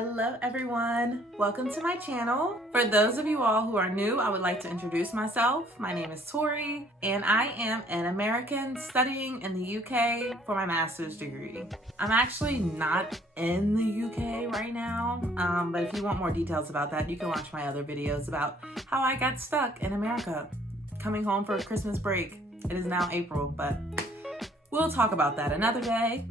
Hello everyone, welcome to my channel. For those of you all who are new, I would like to introduce myself. My name is Tori and I am an American studying in the UK for my master's degree. I'm actually not in the UK right now, but if you want more details about that, you can watch my other videos about how I got stuck in America, coming home for Christmas break. It is now April, but we'll talk about that another day.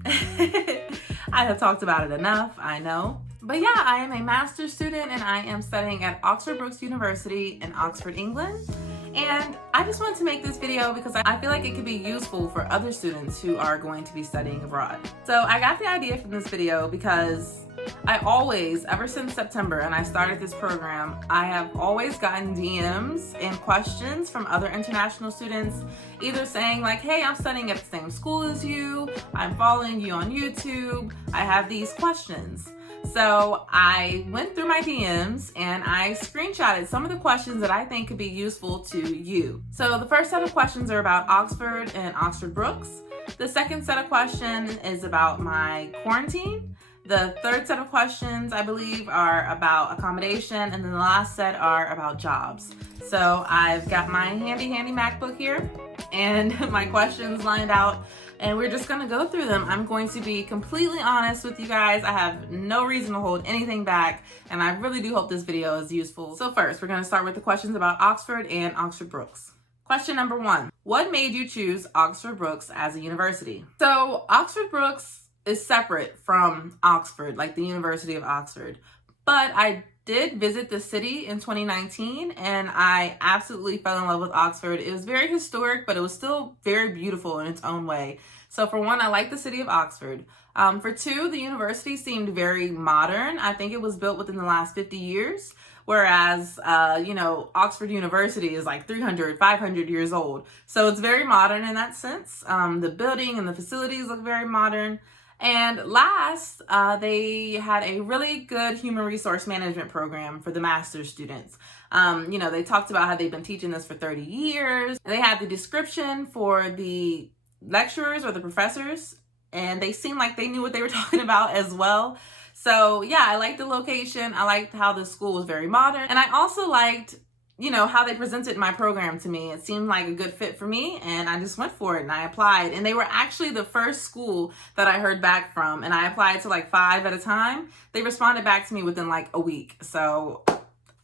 I have talked about it enough, I know. But yeah, I am a master's student and I am studying at Brookes University in Oxford, England. And I just wanted to make this video because I feel like it could be useful for other students who are going to be studying abroad. So I got the idea from this video because I always, ever since September and I started this program, I have always gotten DMs and questions from other international students, either saying like, hey, I'm studying at the same school as you, I'm following you on YouTube, I have these questions. So I went through my DMs and I screenshotted some of the questions that I think could be useful to you. So the first set of questions are about Oxford and Oxford Brookes. The second set of questions is about my quarantine. The third set of questions, I believe, are about accommodation, and then the last set are about jobs. So I've got my handy MacBook here and my questions lined out, and we're just gonna go through them. I'm going to be completely honest with you guys. I have no reason to hold anything back, and I really do hope this video is useful. So first, we're gonna start with the questions about Oxford and Oxford Brookes. Question number 1, what made you choose Oxford Brookes as a university? So Oxford Brookes is separate from Oxford, like the University of Oxford. But I did visit the city in 2019 and I absolutely fell in love with Oxford. It was very historic, but it was still very beautiful in its own way. So for one, I like the city of Oxford. For two, the university seemed very modern. I think it was built within the last 50 years. Whereas, Oxford University is like 300, 500 years old. So it's very modern in that sense. The building and the facilities look very modern. And last, they had a really good human resource management program for the master's students. They talked about how they've been teaching this for 30 years. They had the description for the lecturers or the professors, and they seemed like they knew what they were talking about as well. So yeah, I liked the location. I liked how the school was very modern. And I also liked how they presented my program to me. It seemed like a good fit for me and I just went for it and I applied. And they were actually the first school that I heard back from, and I applied to like 5 at a time. They responded back to me within like a week. So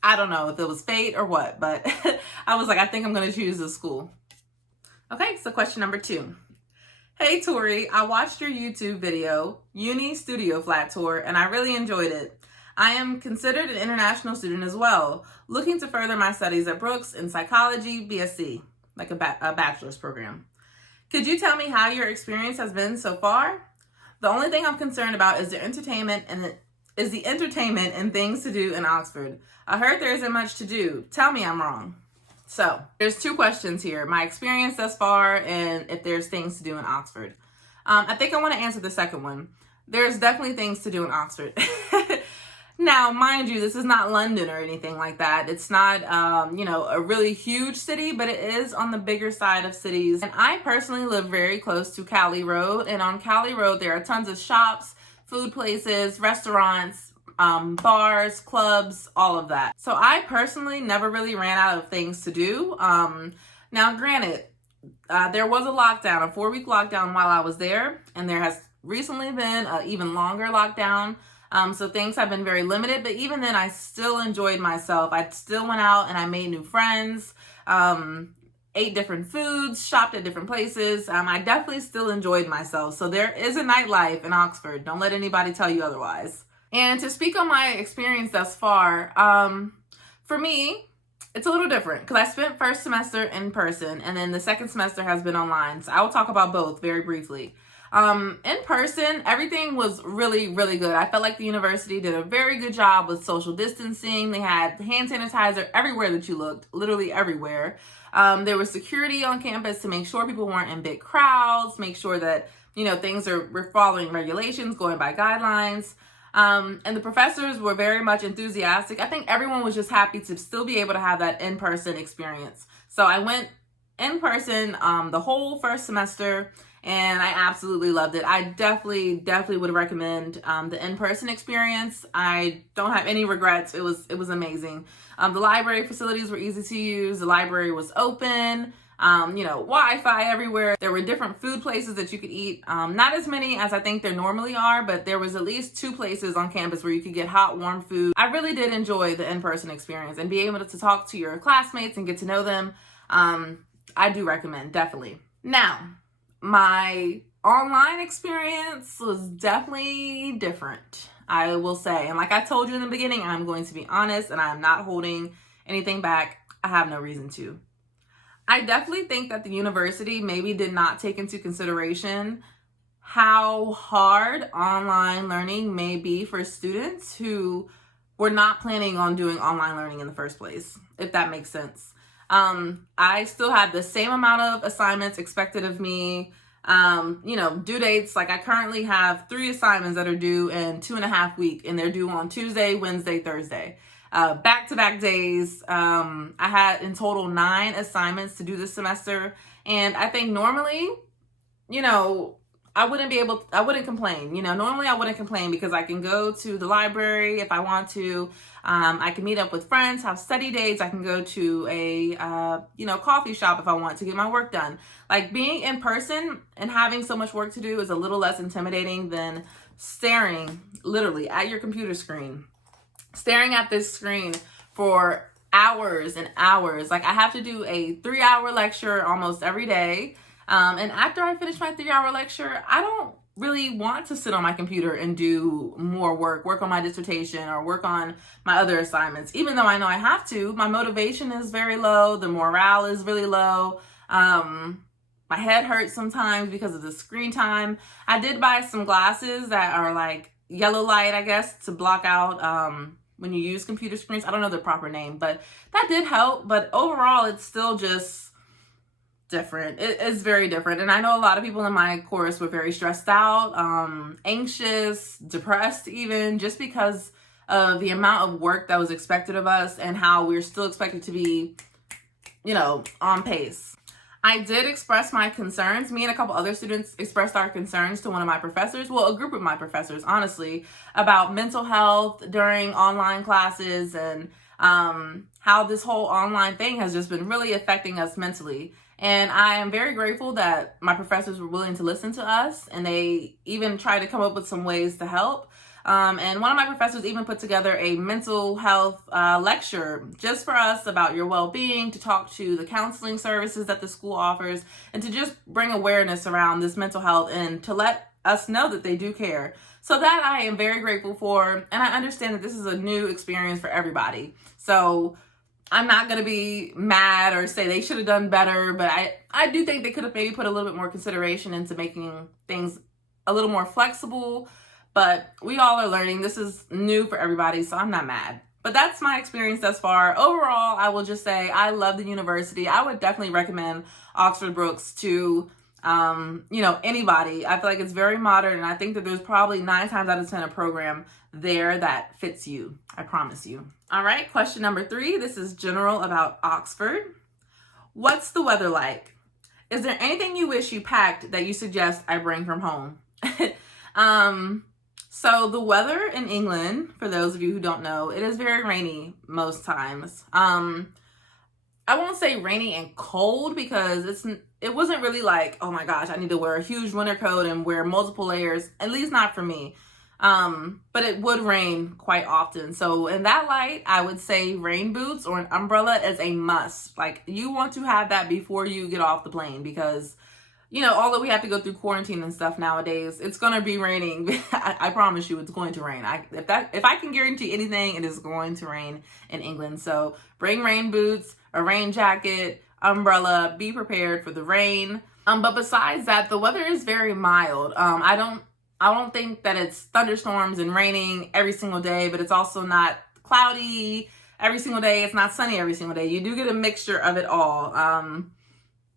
I don't know if it was fate or what, but I was like, I think I'm gonna choose this school. Okay, so question number 2. Hey Tori, I watched your YouTube video, Uni Studio Flat Tour, and I really enjoyed it. I am considered an international student as well, looking to further my studies at Brookes in psychology, BSc, like a bachelor's program. Could you tell me how your experience has been so far? The only thing I'm concerned about is the entertainment and things to do in Oxford. I heard there isn't much to do. Tell me I'm wrong. So there's 2 questions here: my experience thus far and if there's things to do in Oxford. I think I want to answer the second one. There's definitely things to do in Oxford. Now, mind you, this is not London or anything like that. It's not, a really huge city, but it is on the bigger side of cities. And I personally live very close to Cowley Road. And on Cowley Road, there are tons of shops, food places, restaurants, bars, clubs, all of that. So I personally never really ran out of things to do. Now, granted, there was a lockdown, a 4-week lockdown while I was there. And there has recently been an even longer lockdown. So things have been very limited, but even then I still enjoyed myself. I still went out and I made new friends, ate different foods, shopped at different places. I definitely still enjoyed myself. So there is a nightlife in Oxford. Don't let anybody tell you otherwise. And to speak on my experience thus far, for me, it's a little different because I spent first semester in person and then the second semester has been online. So I will talk about both very briefly. In person, everything was really, really good. I felt like the university did a very good job with social distancing. They had hand sanitizer everywhere that you looked, literally everywhere. There was security on campus to make sure people weren't in big crowds, make sure that, we're following regulations, going by guidelines. And the professors were very much enthusiastic. I think everyone was just happy to still be able to have that in-person experience. So I went in person the whole first semester, and I absolutely loved it. I definitely would recommend the in-person experience. I don't have any regrets. It was amazing. The library facilities were easy to use. The library was open. Wi-Fi everywhere. There were different food places that you could eat. Not as many as I think there normally are, but there was at least 2 places on campus where you could get hot, warm food. I really did enjoy the in-person experience and be able to talk to your classmates and get to know them. I do recommend, definitely. Now, my online experience was definitely different, I will say. And like I told you in the beginning, I'm going to be honest and I'm not holding anything back. I have no reason to. I definitely think that the university maybe did not take into consideration how hard online learning may be for students who were not planning on doing online learning in the first place, if that makes sense. I still had the same amount of assignments expected of me. Due dates, like I currently have 3 assignments that are due in 2.5 weeks, and they're due on Tuesday, Wednesday, Thursday. Back-to-back days. I had in total 9 assignments to do this semester. And I think normally, I wouldn't complain. Normally I wouldn't complain because I can go to the library if I want to. I can meet up with friends, have study dates. I can go to a, coffee shop if I want to get my work done. Like being in person and having so much work to do is a little less intimidating than staring literally at your computer screen. Staring at this screen for hours and hours. Like I have to do a 3-hour lecture almost every day. And after I finish my 3-hour lecture, I don't really want to sit on my computer and do more work on my dissertation or work on my other assignments. Even though I know I have to, my motivation is very low. The morale is really low. My head hurts sometimes because of the screen time. I did buy some glasses that are like yellow light, I guess, to block out, when you use computer screens. I don't know the proper name, but that did help. But overall, it's still just different. It is very different. And I know a lot of people in my course were very stressed out, anxious, depressed even, just because of the amount of work that was expected of us and how we're still expected to be, on pace. I did express my concerns. Me and a couple other students expressed our concerns to one of my professors, well, a group of my professors, honestly, about mental health during online classes and how this whole online thing has just been really affecting us mentally. And I am very grateful that my professors were willing to listen to us, and they even tried to come up with some ways to help. And one of my professors even put together a mental health lecture just for us about your well-being, to talk to the counseling services that the school offers, and to just bring awareness around this mental health and to let us know that they do care. So that I am very grateful for, and I understand that this is a new experience for everybody. So I'm not going to be mad or say they should have done better, but I do think they could have maybe put a little bit more consideration into making things a little more flexible. But we all are learning. This is new for everybody, so I'm not mad. But that's my experience thus far. Overall, I will just say I love the university. I would definitely recommend Oxford Brookes to, anybody. I feel like it's very modern, and I think that there's probably 9 times out of 10 a program there that fits you. I promise you. All right, question number 3. This is general about Oxford. What's the weather like? Is there anything you wish you packed that you suggest I bring from home? So the weather in England, for those of you who don't know, it is very rainy most times. I won't say rainy and cold because it wasn't really like, oh my gosh, I need to wear a huge winter coat and wear multiple layers, at least not for me. But it would rain quite often. So in that light, I would say rain boots or an umbrella is a must. Like you want to have that before you get off the plane because although we have to go through quarantine and stuff nowadays, it's going to be raining. I promise you it's going to rain. If I can guarantee anything, it is going to rain in England. So bring rain boots, a rain jacket, umbrella, be prepared for the rain. But besides that, the weather is very mild. I don't think that it's thunderstorms and raining every single day, but it's also not cloudy every single day. It's not sunny every single day. You do get a mixture of it all.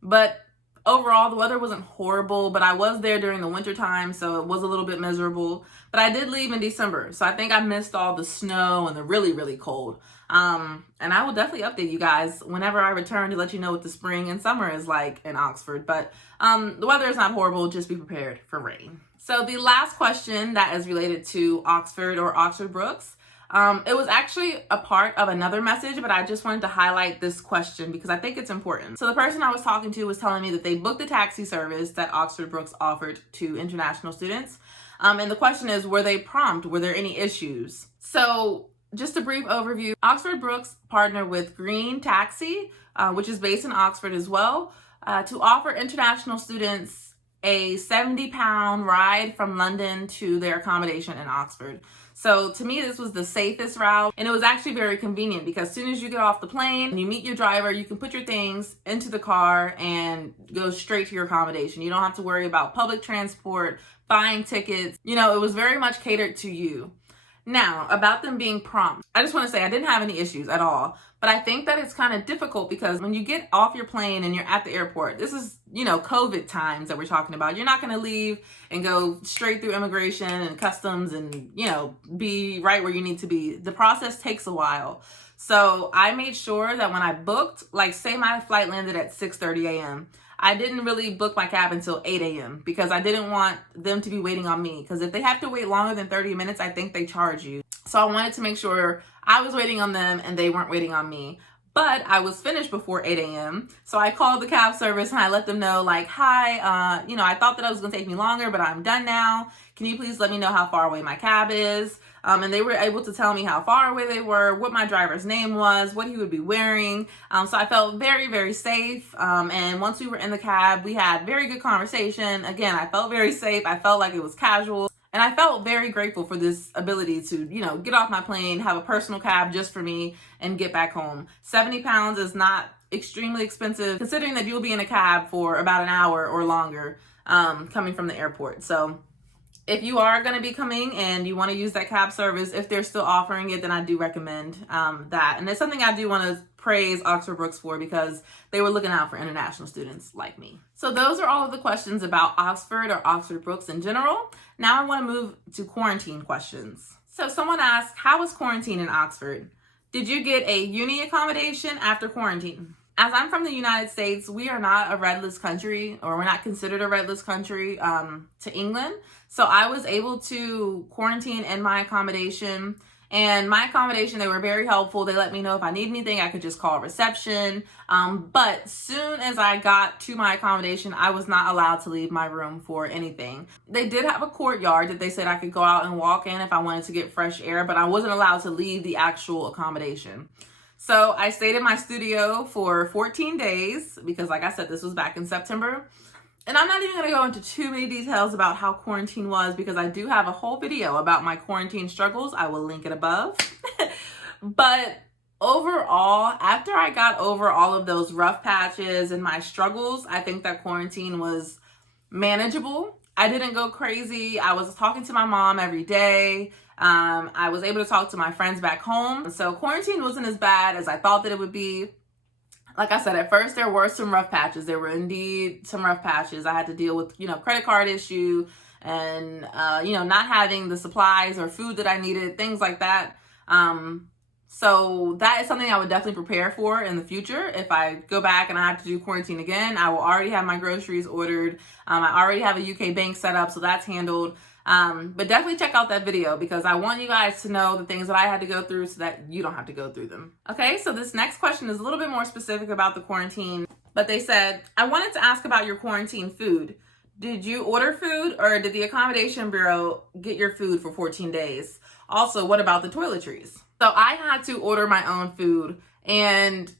But Overall, the weather wasn't horrible, but I was there during the winter time, so it was a little bit miserable. But I did leave in December, so I think I missed all the snow and the really, really cold. And I will definitely update you guys whenever I return to let you know what the spring and summer is like in Oxford. But the weather is not horrible, just be prepared for rain. So the last question that is related to Oxford or Oxford Brookes, it was actually a part of another message, but I just wanted to highlight this question because I think it's important. So the person I was talking to was telling me that they booked a taxi service that Oxford Brookes offered to international students. And the question is, were they prompt? Were there any issues? So just a brief overview, Oxford Brookes partnered with Green Taxi, which is based in Oxford as well, to offer international students a 70-pound ride from London to their accommodation in Oxford. So to me, this was the safest route, and it was actually very convenient because as soon as you get off the plane and you meet your driver, you can put your things into the car and go straight to your accommodation. You don't have to worry about public transport, buying tickets. You know, it was very much catered to you. Now, about them being prompt, I just want to say I didn't have any issues at all, but I think that it's kind of difficult because when you get off your plane and you're at the airport, this is, COVID times that we're talking about. You're not going to leave and go straight through immigration and customs and, be right where you need to be. The process takes a while. So I made sure that when I booked, like say my flight landed at 6:30 a.m., I didn't really book my cab until 8 a.m. because I didn't want them to be waiting on me. Because if they have to wait longer than 30 minutes, I think they charge you. So I wanted to make sure I was waiting on them and they weren't waiting on me. But I was finished before 8 a.m. So I called the cab service and I let them know like, hi, I thought that it was going to take me longer, but I'm done now. Can you please let me know how far away my cab is? And they were able to tell me how far away they were, what my driver's name was, what he would be wearing. So I felt very, very safe. And once we were in the cab, we had very good conversation. Again, I felt very safe. I felt like it was casual. And I felt very grateful for this ability to, get off my plane, have a personal cab just for me, and get back home. 70 pounds is not extremely expensive, considering that you'll be in a cab for about an hour or longer coming from the airport. So if you are going to be coming and you want to use that cab service, if they're still offering it, then I do recommend that. And it's something I do want to praise Oxford Brookes for because they were looking out for international students like me. So those are all of the questions about Oxford or Oxford Brookes in general. Now I want to move to quarantine questions. So someone asked, how was quarantine in Oxford? Did you get a uni accommodation after quarantine? As I'm from the United States, we are not a red list country, or we're not considered a red list country to England. So I was able to quarantine in my accommodation. And my accommodation, they were very helpful. They let me know if I need anything, I could just call reception. But soon as I got to my accommodation, I was not allowed to leave my room for anything. They did have a courtyard that they said I could go out and walk in if I wanted to get fresh air, but I wasn't allowed to leave the actual accommodation. So I stayed in my studio for 14 days because, like I said, this was back in September. And I'm not even going to go into too many details about how quarantine was because I do have a whole video about my quarantine struggles. I will link it above. But overall, after I got over all of those rough patches and my struggles, I think that quarantine was manageable. I didn't go crazy. I was talking to my mom every day. I was able to talk to my friends back home. So quarantine wasn't as bad as I thought that it would be. Like I said, at first there were some rough patches. There were indeed some rough patches. I had to deal with, credit card issue and, not having the supplies or food that I needed, things like that. So that is something I would definitely prepare for in the future. If I go back and I have to do quarantine again, I will already have my groceries ordered. I already have a UK bank set up, so that's handled. But definitely check out that video because I want you guys to know the things that I had to go through so that you don't have to go through them. Okay, so this next question is a little bit more specific about the quarantine, but they said, I wanted to ask about your quarantine food. Did you order food or did the accommodation bureau get your food for 14 days? Also, what about the toiletries? So I had to order my own food, and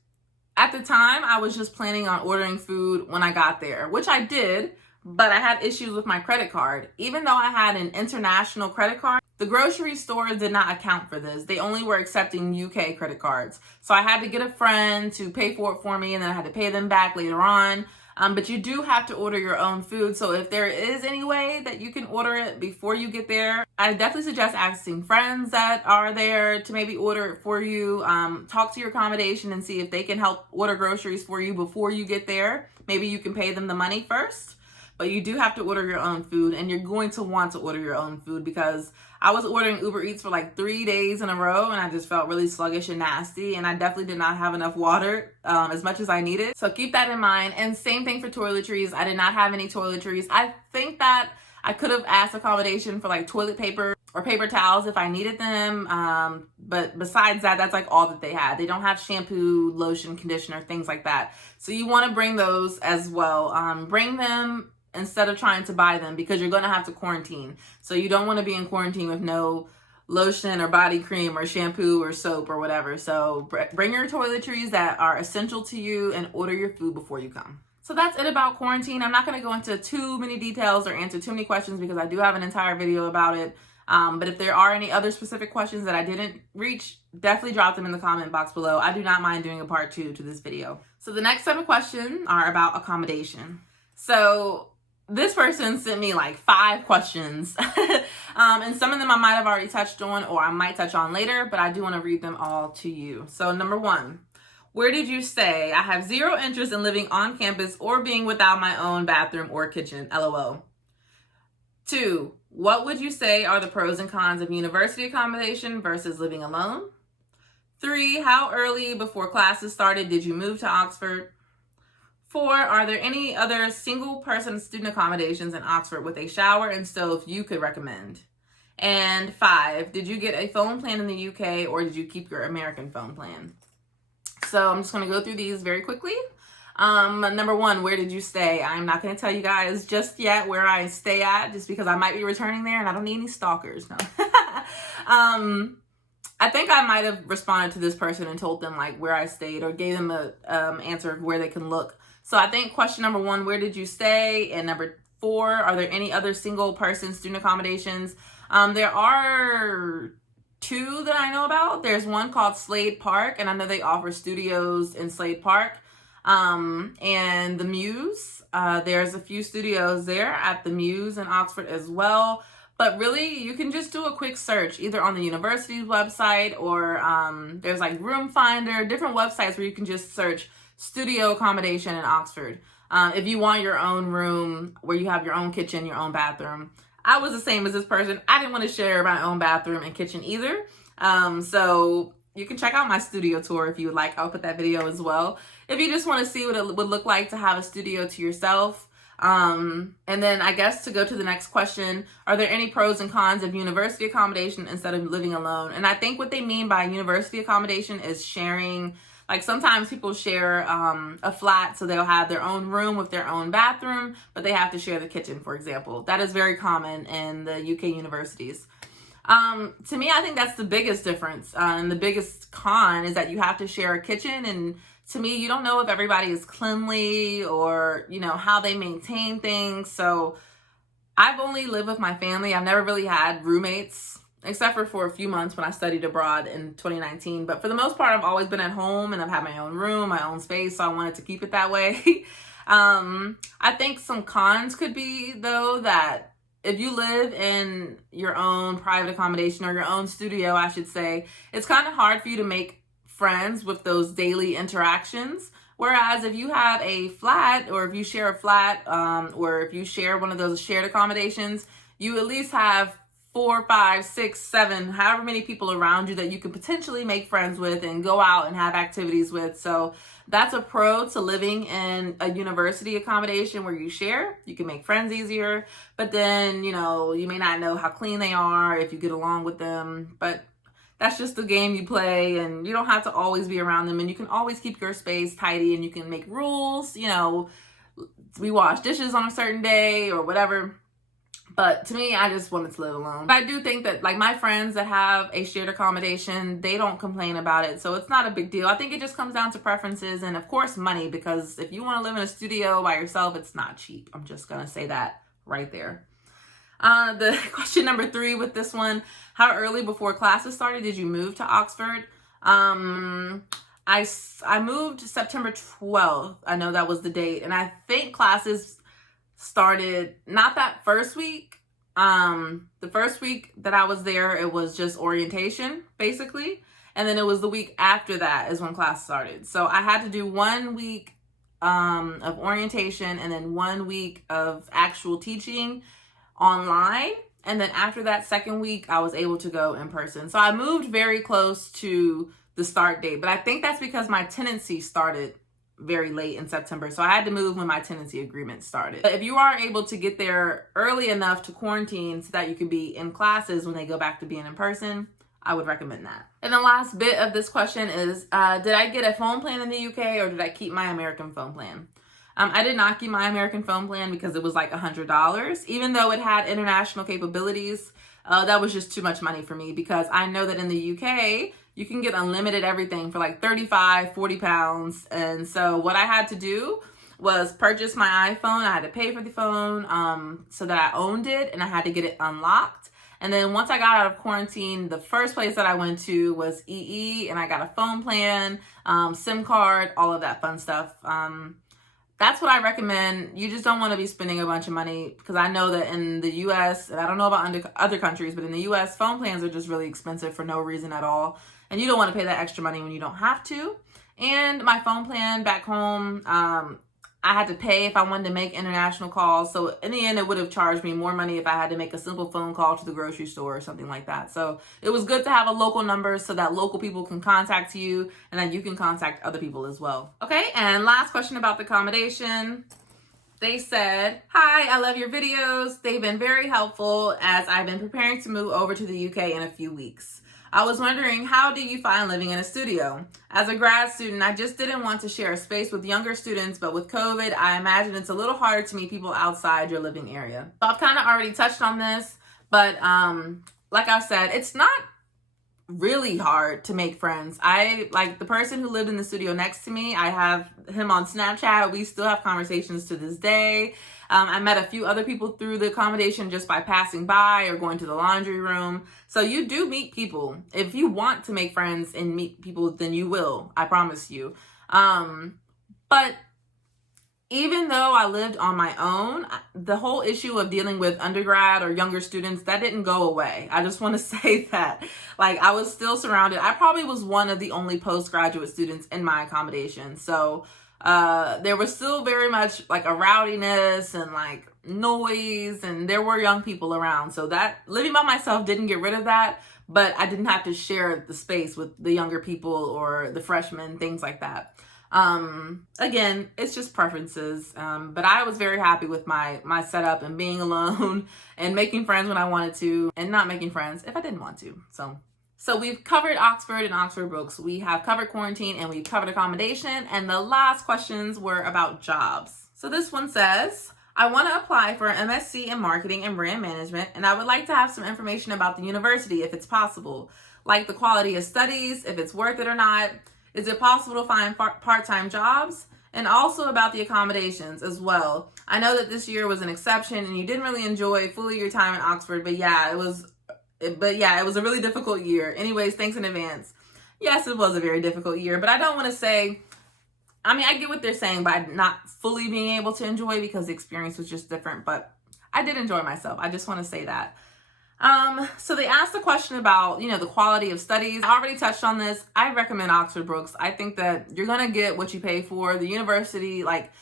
at the time I was just planning on ordering food when I got there, which I did. But I had issues with my credit card. Even though I had an international credit card, the grocery stores did not account for this. They only were accepting UK credit cards. So I had to get a friend to pay for it for me, and then I had to pay them back later on. But you do have to order your own food. So if there is any way that you can order it before you get there, I definitely suggest asking friends that are there to maybe order it for you. Talk to your accommodation and see if they can help order groceries for you before you get there. Maybe you can pay them the money first. But you do have to order your own food, and you're going to want to order your own food, because I was ordering Uber Eats for like 3 days in a row, and I just felt really sluggish and nasty, and I definitely did not have enough water as much as I needed. So keep that in mind. And same thing for toiletries. I did not have any toiletries. I think that I could have asked accommodation for like toilet paper or paper towels if I needed them. But besides that, that's like all that they had. They don't have shampoo, lotion, conditioner, things like that. So you want to bring those as well. Bring them instead of trying to buy them, because you're going to have to quarantine. So you don't want to be in quarantine with no lotion or body cream or shampoo or soap or whatever. So bring your toiletries that are essential to you and order your food before you come. So that's it about quarantine. I'm not going to go into too many details or answer too many questions, because I do have an entire video about it. But if there are any other specific questions that I didn't reach, definitely drop them in the comment box below. I do not mind doing a part 2 to this video. So the next set of questions are about accommodation. So this person sent me like 5 questions, and some of them I might have already touched on, or I might touch on later, but I do want to read them all to you. So number 1, where did you stay? I have zero interest in living on campus or being without my own bathroom or kitchen, LOL. 2, what would you say are the pros and cons of university accommodation versus living alone? 3, how early before classes started did you move to Oxford? 4, are there any other single person student accommodations in Oxford with a shower and stove you could recommend? And 5, did you get a phone plan in the UK, or did you keep your American phone plan? So I'm just going to go through these very quickly. Number 1, where did you stay? I'm not going to tell you guys just yet where I stay at, just because I might be returning there and I don't need any stalkers. No. I think I might have responded to this person and told them like where I stayed, or gave them a answer of where they can look. So I think question number 1, where did you stay? And number 4, are there any other single person student accommodations? There are 2 that I know about. There's one called Slade Park, and I know they offer studios in Slade Park. And the Muse, there's a few studios there at the Muse in Oxford as well. But really, you can just do a quick search either on the university's website, or there's like Room Finder, different websites where you can just search studio accommodation in Oxford. If you want your own room where you have your own kitchen, your own bathroom. I was the same as this person. I didn't want to share my own bathroom and kitchen either. So you can check out my studio tour if you would like. I'll put that video as well. If you just want to see what it would look like to have a studio to yourself. And then I guess to go to the next question, are there any pros and cons of university accommodation instead of living alone? And I think what they mean by university accommodation is sharing. Like sometimes people share a flat, so they'll have their own room with their own bathroom, but they have to share the kitchen, for example. That is very common in the UK universities. To me, I think that's the biggest difference. And the biggest con is that you have to share a kitchen. And to me, you don't know if everybody is cleanly or, you know, how they maintain things. So I've only lived with my family. I've never really had roommates, except for a few months when I studied abroad in 2019. But for the most part, I've always been at home, and I've had my own room, my own space. So I wanted to keep it that way. I think some cons could be, though, that if you live in your own private accommodation, or your own studio, I should say, it's kind of hard for you to make friends with those daily interactions. Whereas if you have a flat, or if you share a flat, or if you share one of those shared accommodations, you at least have 4, 5, 6, 7, however many people around you that you could potentially make friends with and go out and have activities with. So that's a pro to living in a university accommodation where you share. You can make friends easier, but then, you know, you may not know how clean they are, if you get along with them, but that's just the game you play, and you don't have to always be around them, and you can always keep your space tidy, and you can make rules, you know, we wash dishes on a certain day or whatever. But to me, I just wanted to live alone. But I do think that, like, my friends that have a shared accommodation, they don't complain about it. So it's not a big deal. I think it just comes down to preferences and, of course, money. Because if you want to live in a studio by yourself, it's not cheap. I'm just going to say that right there. The question number 3 with this one, how early before classes started did you move to Oxford? I moved September 12th. I know that was the date. And I think classes started not that first week. The first week that I was there, it was just orientation, basically. And then it was the week after that is when class started. So I had to do 1 week of orientation and then 1 week of actual teaching online. And then after that second week, I was able to go in person. So I moved very close to the start date, but I think that's because my tenancy started very late in September. So I had to move when my tenancy agreement started. But if you are able to get there early enough to quarantine so that you can be in classes when they go back to being in person, I would recommend that. And the last bit of this question is, did I get a phone plan in the UK or did I keep my American phone plan? I did not keep my American phone plan because it was like $100. Even though it had international capabilities, that was just too much money for me because I know that in the UK, you can get unlimited everything for like 35, 40 pounds. And so what I had to do was purchase my iPhone. I had to pay for the phone so that I owned it and I had to get it unlocked. And then once I got out of quarantine, the first place that I went to was EE and I got a phone plan, SIM card, all of that fun stuff. That's what I recommend. You just don't want to be spending a bunch of money because I know that in the US, and I don't know about other countries, but in the US, phone plans are just really expensive for no reason at all. And you don't want to pay that extra money when you don't have to. And my phone plan back home, I had to pay if I wanted to make international calls. So in the end, it would have charged me more money if I had to make a simple phone call to the grocery store or something like that. So it was good to have a local number so that local people can contact you and then you can contact other people as well. Okay, and last question about the accommodation. They said, "Hi, I love your videos. They've been very helpful as I've been preparing to move over to the UK in a few weeks. I was wondering, how do you find living in a studio? As a grad student, I just didn't want to share a space with younger students, but with COVID, I imagine it's a little harder to meet people outside your living area." So I've kind of already touched on this, but like I said, it's not really hard to make friends. I like the person who lived in the studio next to me. I have him on Snapchat. We still have conversations to this day. I met a few other people through the accommodation just by passing by or going to the laundry room. So you do meet people. If you want to make friends and meet people, then you will. I promise you. But even though I lived on my own, the whole issue of dealing with undergrad or younger students, that didn't go away. I just want to say that. Like, I was still surrounded. I probably was one of the only postgraduate students in my accommodation. So there was still very much like a rowdiness and like noise, and there were young people around. So that living by myself didn't get rid of that, but I didn't have to share the space with the younger people or the freshmen, things like that. Again, it's just preferences. But I was very happy with my setup and being alone and making friends when I wanted to and not making friends if I didn't want to. So we've covered Oxford and Oxford Brookes. We have covered quarantine and we've covered accommodation. And the last questions were about jobs. So this one says, "I want to apply for an MSc in marketing and brand management, and I would like to have some information about the university if it's possible, like the quality of studies, if it's worth it or not. Is it possible to find part-time jobs? And also about the accommodations as well. I know that this year was an exception and you didn't really enjoy fully your time in Oxford, but yeah, it was a really difficult year. Anyways, thanks in advance." Yes, it was a very difficult year, but I don't want to say, I mean, I get what they're saying by not fully being able to enjoy because the experience was just different, but I did enjoy myself. I just want to say that. So they asked a question about, the quality of studies. I already touched on this. I recommend Oxford Brookes. I think that you're going to get what you pay for. The university, like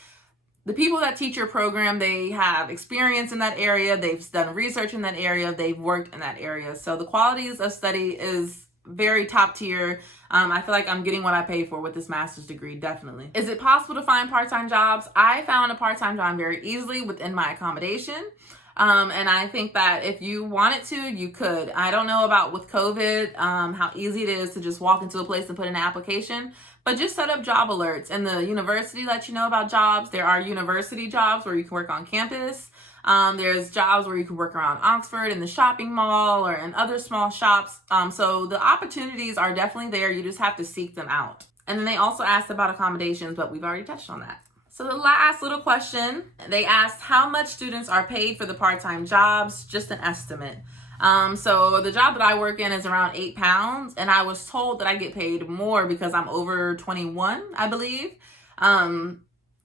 the people that teach your program, they have experience in that area. They've done research in that area. They've worked in that area. So the qualities of study is very top tier. I feel like I'm getting what I pay for with this master's degree, definitely. Is it possible to find part-time jobs? I found a part-time job very easily within my accommodation. And I think that if you wanted to, you could. I don't know about with COVID, how easy it is to just walk into a place and put in an application, but just set up job alerts. And the university lets you know about jobs. There are university jobs where you can work on campus. There's jobs where you can work around Oxford in the shopping mall or in other small shops. So the opportunities are definitely there. You just have to seek them out. And then they also asked about accommodations, but we've already touched on that. So the last little question, they asked how much students are paid for the part-time jobs, just an estimate. So the job that I work in is around £8, and I was told that I get paid more because I'm over 21, I believe.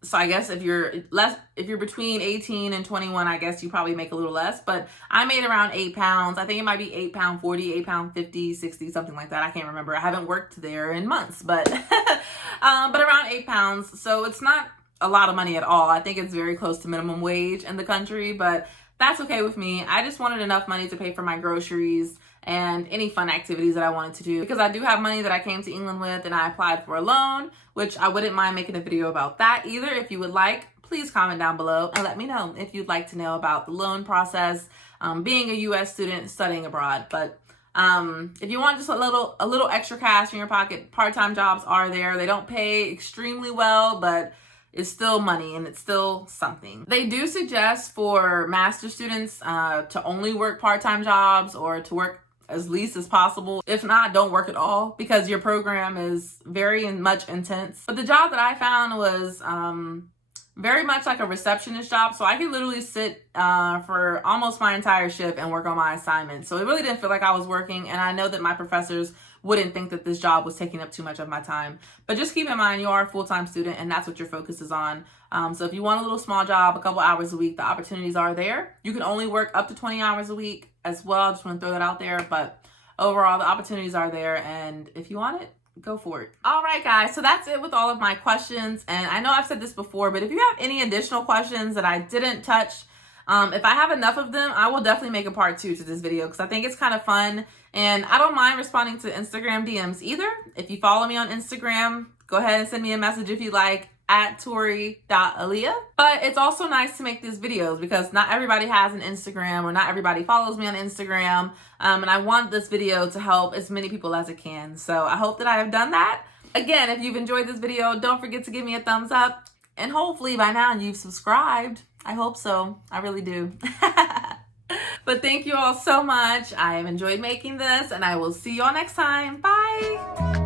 So I guess if you're between 18 and 21, I guess you probably make a little less, but I made around £8. I think it might be £8.40, £8.50, 60, something like that. I can't remember. I haven't worked there in months, but, but around £8. So it's not a lot of money at all. I think it's very close to minimum wage in the country, but that's okay with me. I just wanted enough money to pay for my groceries and any fun activities that I wanted to do, because I do have money that I came to England with, and I applied for a loan, which I wouldn't mind making a video about that either. If you would like, please comment down below and let me know if you'd like to know about the loan process, being a US student studying abroad. But if you want just a little extra cash in your pocket, part-time jobs are there. They don't pay extremely well, but it's still money and it's still something. They do suggest for master students to only work part-time jobs or to work as least as possible. If not, don't work at all, because your program is very much intense. But the job that I found was very much like a receptionist job. So I could literally sit for almost my entire shift and work on my assignments. So it really didn't feel like I was working. And I know that my professors wouldn't think that this job was taking up too much of my time. But just keep in mind, you are a full-time student and that's what your focus is on. So if you want a little small job, a couple hours a week, the opportunities are there. You can only work up to 20 hours a week as well. I just want to throw that out there. But overall, the opportunities are there. And if you want it, go for it. All right, guys. So that's it with all of my questions. And I know I've said this before, but if you have any additional questions that I didn't touch, if I have enough of them, I will definitely make a part 2 to this video, because I think it's kind of fun. And I don't mind responding to Instagram DMs either. If you follow me on Instagram, go ahead and send me a message if you like, at tori.aaliyah. But it's also nice to make these videos because not everybody has an Instagram, or not everybody follows me on Instagram. And I want this video to help as many people as it can. So I hope that I have done that. Again, if you've enjoyed this video, don't forget to give me a thumbs up. And hopefully by now you've subscribed. I hope so. I really do. But thank you all so much. I have enjoyed making this, and I will see you all next time. Bye.